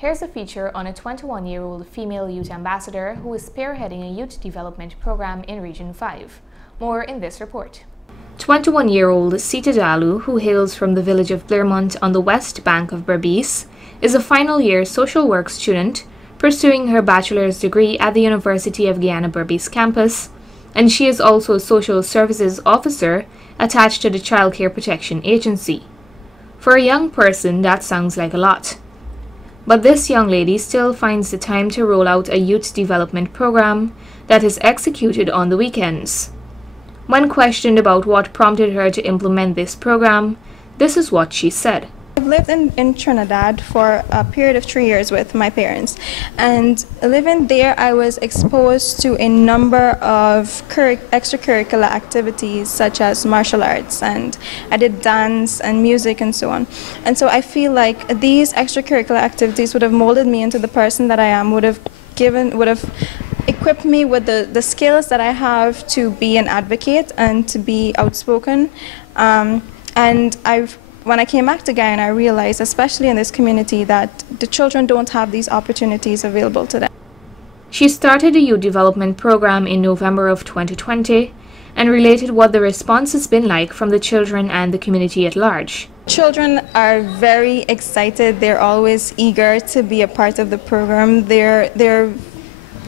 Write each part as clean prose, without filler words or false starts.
Here's a feature on a 21-year-old female youth ambassador who is spearheading a youth development program in Region 5. More in this report. 21-year-old Seeta Dalloo, who hails from the village of Clermont on the west bank of Berbice, is a final-year social work student pursuing her bachelor's degree at the University of Guyana Berbice campus, and she is also a social services officer attached to the Child Care Protection Agency. For a young person, that sounds like a lot. But this young lady still finds the time to roll out a youth development program that is executed on the weekends. When questioned about what prompted her to implement this program, this is what she said. I've lived in Trinidad for a period of 3 years with my parents, and living there I was exposed to a number of extracurricular activities such as martial arts, and I did dance and music and so on. And so I feel like these extracurricular activities would have molded me into the person that I am, would have equipped me with the skills that I have to be an advocate and to be outspoken. When I came back to Guyana, I realized, especially in this community, that the children don't have these opportunities available to them. She started a youth development program in November of 2020 and related what the response has been like from the children and the community at large. Children are very excited. They're always eager to be a part of the program. They're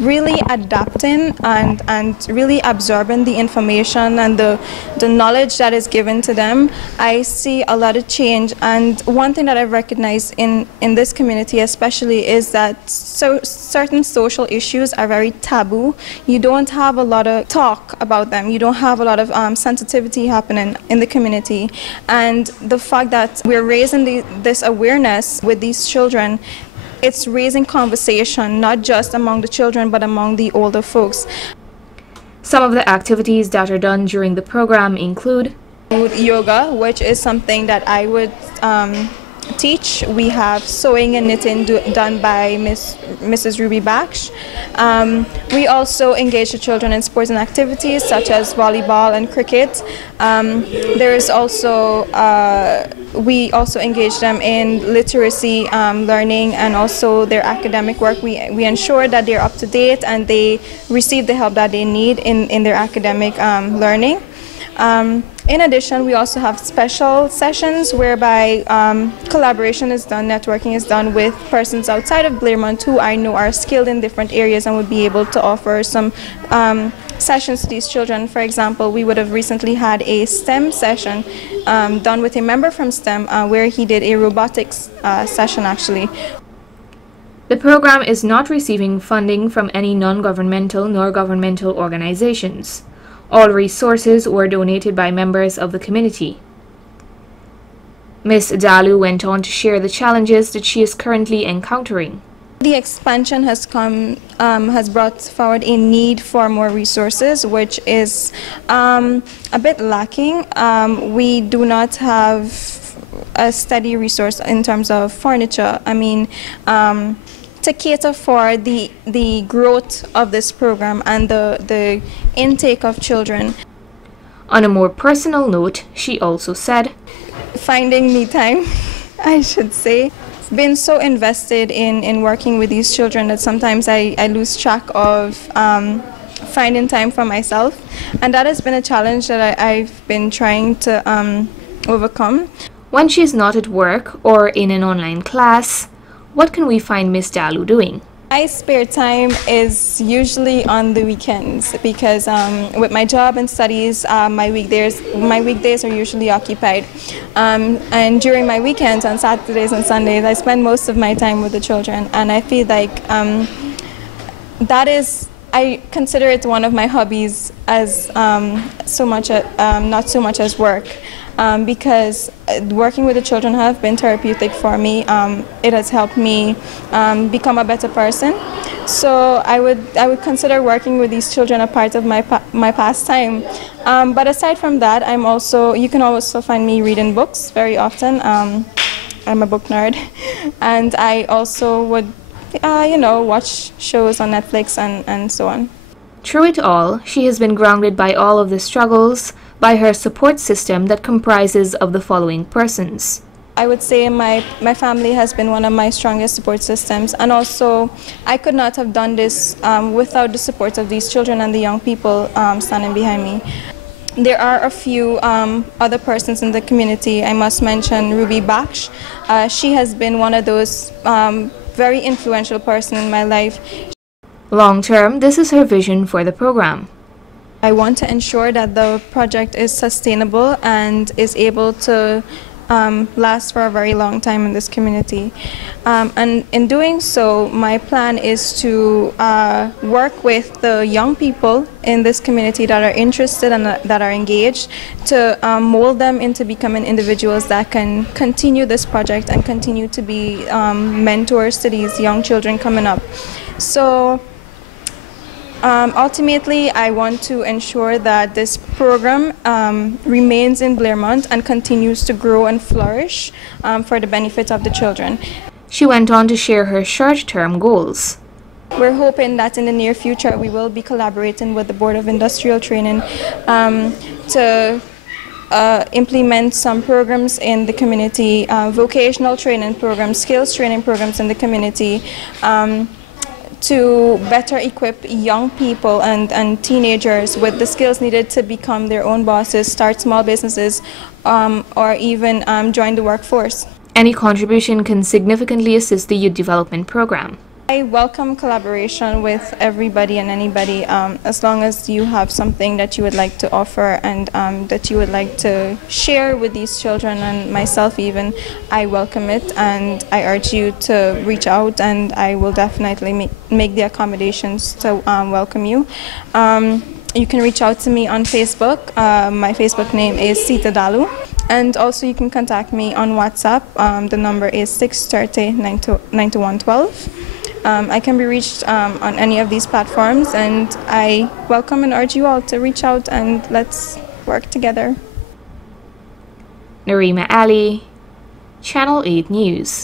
really adapting and really absorbing the information and the knowledge that is given to them. I see a lot of change, and one thing that I've recognized in this community especially is that certain social issues are very taboo. You don't have a lot of talk about them. You don't have a lot of sensitivity happening in the community, and the fact that we're raising this awareness with these children, it's raising conversation, not just among the children, but among the older folks. Some of the activities that are done during the program include yoga, which is something that I would teach. We have sewing and knitting done by Mrs. Ruby Baksh. We also engage the children in sports and activities such as volleyball and cricket. We also engage them in literacy learning and also their academic work. We ensure that they're up to date and they receive the help that they need in their academic learning. In addition, we also have special sessions whereby collaboration is done, networking is done with persons outside of Clermont who I know are skilled in different areas and would be able to offer some sessions to these children. For example, we would have recently had a STEM session done with a member from STEM where he did a robotics session actually. The program is not receiving funding from any non-governmental nor governmental organizations. All resources were donated by members of the community. Ms. Dalloo went on to share the challenges that she is currently encountering. The expansion has brought forward a need for more resources, which is a bit lacking. We do not have a steady resource in terms of furniture. I mean, to cater for the growth of this program and the intake of children. On a more personal note, she also said, finding me time, I should say. I've been so invested in working with these children that sometimes I lose track of finding time for myself, and that has been a challenge that I've been trying to overcome. When she's not at work or in an online class, what can we find Ms. Dalloo doing? My spare time is usually on the weekends because with my job and studies, my weekdays are usually occupied. And during my weekends, on Saturdays and Sundays, I spend most of my time with the children. And I feel like I consider it one of my hobbies as not so much as work. Because working with the children have been therapeutic for me. It has helped me become a better person. So I would consider working with these children a part of my pastime. But aside from that, you can also find me reading books very often. I'm a book nerd, and I also would watch shows on Netflix and so on. Through it all, she has been grounded by all of the struggles by her support system that comprises of the following persons: I would say my family has been one of my strongest support systems, and also I could not have done this without the support of these children and the young people standing behind me. There are a few other persons in the community. I must mention Ruby Baksh. She has been one of those very influential person in my life. Long term, this is her vision for the program. I want to ensure that the project is sustainable and is able to last for a very long time in this community. And in doing so, my plan is to work with the young people in this community that are interested and that are engaged to mold them into becoming individuals that can continue this project and continue to be mentors to these young children coming up. So ultimately, I want to ensure that this program remains in Blairmont and continues to grow and flourish for the benefit of the children. She went on to share her short-term goals. We're hoping that in the near future we will be collaborating with the Board of Industrial Training to implement some programs in the community, vocational training programs, skills training programs in the community, to better equip young people and teenagers with the skills needed to become their own bosses, start small businesses, or even join the workforce. Any contribution can significantly assist the youth development program. I welcome collaboration with everybody and anybody, as long as you have something that you would like to offer and that you would like to share with these children and myself even. I welcome it, and I urge you to reach out, and I will definitely make the accommodations to welcome you. You can reach out to me on Facebook. My Facebook name is Seeta Dalloo. And also you can contact me on WhatsApp. The number is 630-9112. I can be reached on any of these platforms, and I welcome and urge you all to reach out and let's work together. Narima Ali, Channel 8 News.